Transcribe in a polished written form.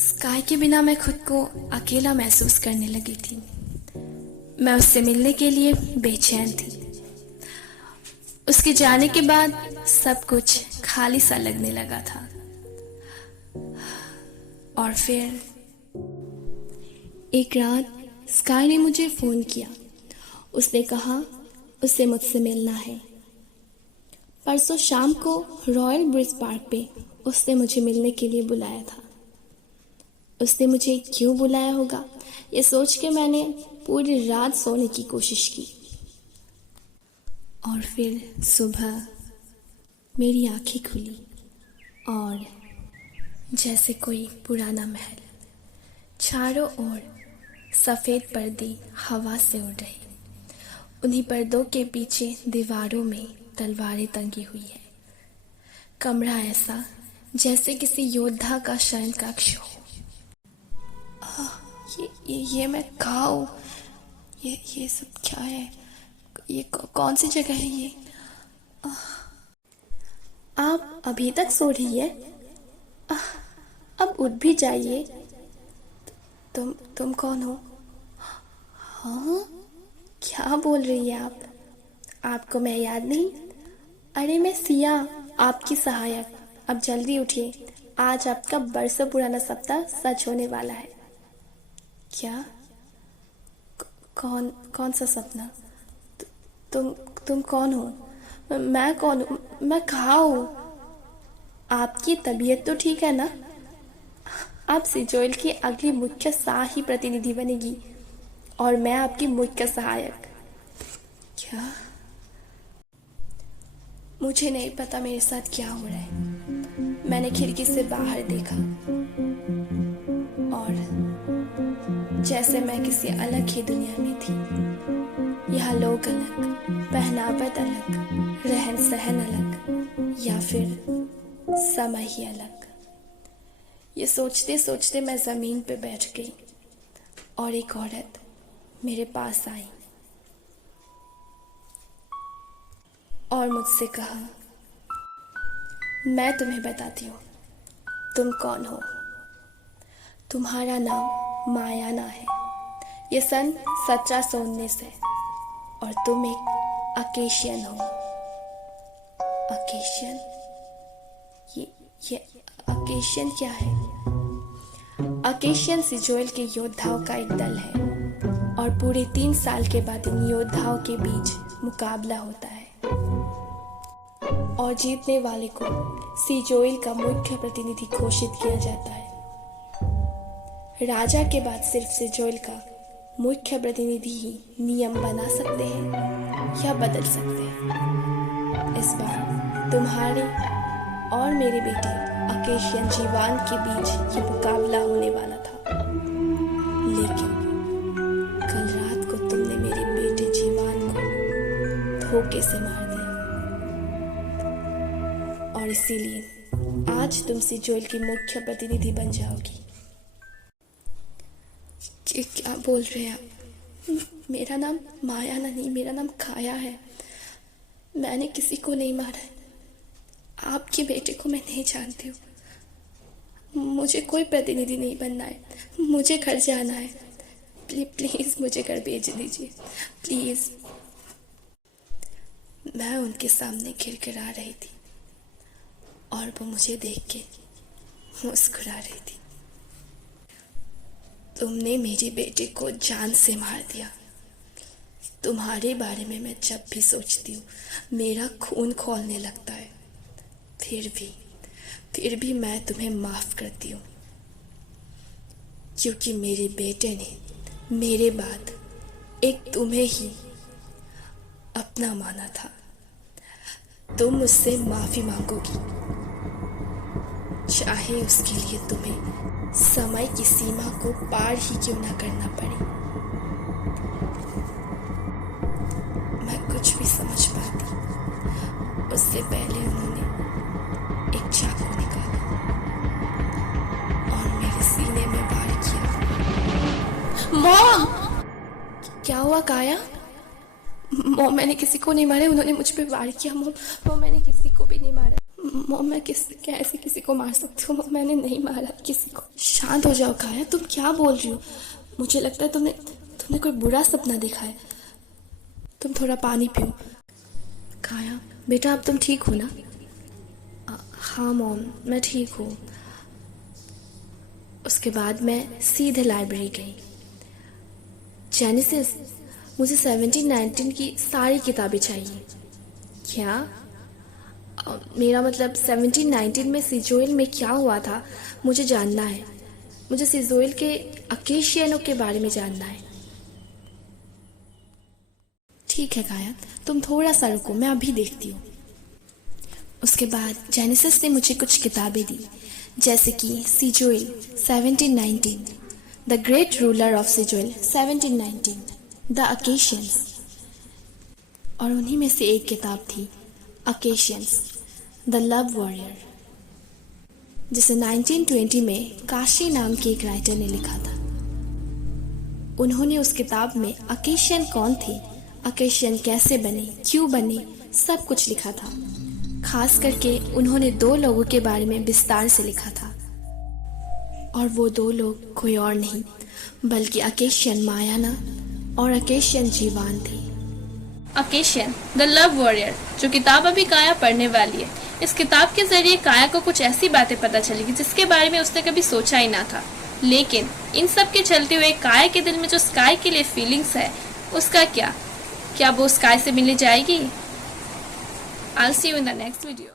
Sky के बिना मैं खुद को अकेला महसूस करने लगी थी। मैं उससे मिलने के लिए बेचैन थी। उसके जाने के बाद सब कुछ खाली सा लगने लगा था। और फिर एक रात स्काई ने मुझे फ़ोन किया। उसने कहा उससे मुझसे मिलना है। परसों शाम को रॉयल ब्रिज पार्क पे उसने मुझे मिलने के लिए बुलाया था। उसने मुझे क्यों बुलाया होगा, ये सोच के मैंने पूरी रात सोने की कोशिश की। और फिर सुबह मेरी आंखें खुली और जैसे कोई पुराना महल, चारों ओर सफ़ेद पर्दे हवा से उड़ रहे। उन्हीं पर्दों के पीछे दीवारों में तलवारें टंगी हुई है। कमरा ऐसा जैसे किसी योद्धा का शयन कक्ष हो। ये मैं कहाँ हूँ? ये सब क्या है? ये कौन सी जगह है ये? आप अभी तक सो रही है? अब उठ भी जाइए। तुम कौन हो? हाँ, क्या बोल रही है आप? आपको मैं याद नहीं? अरे मैं सिया, आपकी सहायक। अब जल्दी उठिए, आज आपका बरसों पुराना सपना सच होने वाला है। क्या? कौन सा सपना? तुम कौन हो? मैं कौन हूँ? मैं कहाँ हूँ? आपकी तबीयत तो ठीक है ना? आप सिजोइल की अगली मुख्य शाही प्रतिनिधि बनेगी और मैं आपकी मुख्य सहायक। क्या? मुझे नहीं पता मेरे साथ क्या हो रहा है। मैंने खिड़की से बाहर देखा और जैसे मैं किसी अलग ही दुनिया में थी। यहाँ लोग अलग, पहनावट अलग, रहन सहन अलग, या फिर समय ही अलग। ये सोचते सोचते मैं ज़मीन पे बैठ गई और एक औरत मेरे पास आई और मुझसे कहा, मैं तुम्हें बताती हूँ तुम कौन हो। तुम्हारा नाम मायाना है। ये सन 1719 है और तुम एक अकेशियन हो। अकेशियन? ये अकेशियन क्या है? अकेशियन सिजोइल के योद्धाओं का एक दल है और पूरे 3 साल के बाद इन योद्धाओं के बीच मुकाबला होता है और जीतने वाले को सिजोइल का मुख्य प्रतिनिधि घोषित किया जाता है। राजा के बाद सिर्फ सिजोइल का मुख्य प्रतिनिधि ही नियम बना सकते हैं या बदल सकते हैं। इस बार तुम्हारे और मेरे बेटे अकेशियन जीवान के बीच ये मुकाबला होने वाला था, लेकिन कल रात को तुमने मेरे बेटे जीवान को धोखे से मार दिया और इसीलिए आज तुम सिजोइल की मुख्य प्रतिनिधि बन जाओगी। क्या बोल रहे हैं आप? मेरा नाम मायाना नहीं, मेरा नाम काया है। मैंने किसी को नहीं मारा है। आपके बेटे को मैं नहीं जानती हूँ। मुझे कोई प्रतिनिधि नहीं बनना है। मुझे घर जाना है। प्लीज़ मुझे घर भेज दीजिए, प्लीज़। मैं उनके सामने गिड़गिड़ा रही थी और वो मुझे देख के मुस्कुरा रही थी। तुमने मेरे बेटे को जान से मार दिया। तुम्हारे बारे में मैं जब भी सोचती हूँ मेरा खून खौलने लगता है। फिर भी मैं तुम्हें माफ़ करती हूँ, क्योंकि मेरे बेटे ने मेरे बाद एक तुम्हें ही अपना माना था। तुम मुझसे माफ़ी मांगोगी, चाहे उसके लिए तुम्हें समय की सीमा को पार ही क्यों ना करना पड़े। मैं कुछ भी समझ पाती उससे पहले उन्होंने एक चाकू निकाला और मेरे सीने में वार किया। मॉम! क्या हुआ काया? मॉम, मैंने किसी को नहीं मारा। उन्होंने मुझ पे वार किया। मॉम, मैंने किसी को भी नहीं मारा। मॉम, मैं कैसे किसी को मार सकती हूँ? मैंने नहीं मारा किसी को। शांत हो जाओ काया, तुम क्या बोल रही हो? मुझे लगता है तुमने कोई बुरा सपना देखा है। तुम थोड़ा पानी पियो। काया बेटा, अब तुम ठीक हो ना? हाँ मॉम, मैं ठीक हूँ। उसके बाद मैं सीधे लाइब्रेरी गई। जेनेसिस, मुझे 1719 की सारी किताबें चाहिए। क्या? मेरा मतलब 1719 में सिजोइल में क्या हुआ था मुझे जानना है। मुझे सिजोइल के अकेशियनों के बारे में जानना है। ठीक है काया, तुम थोड़ा सा रुको, मैं अभी देखती हूँ। उसके बाद जेनेसिस ने मुझे कुछ किताबें दी, जैसे कि सिजोइल 1719, द ग्रेट रूलर ऑफ सिजोइल 1719, द अकेशियंस, और उन्हीं में से एक किताब थी अकेशियंस द लव वॉरियर, जिसे 1920 में काशी नाम के एक राइटर ने लिखा था। उन्होंने उस किताब में अकेशियन कौन थे, अकेशियन कैसे बने, क्यों बने, सब कुछ लिखा था। खास करके उन्होंने 2 लोगों के बारे में विस्तार से लिखा था, और वो 2 लोग कोई और नहीं बल्कि अकेशियन मायाना और अकेशियन जीवान थे। अकेशियन द लव वॉरियर, जो किताब अभी काया पढ़ने वाली है, इस किताब के जरिए काया को कुछ ऐसी बातें पता चलेगी जिसके बारे में उसने कभी सोचा ही ना था। लेकिन इन सब के चलते हुए काया के दिल में जो स्काई के लिए फीलिंग्स है, उसका क्या वो स्काई से मिलने जाएगी? I'll see you in the next video.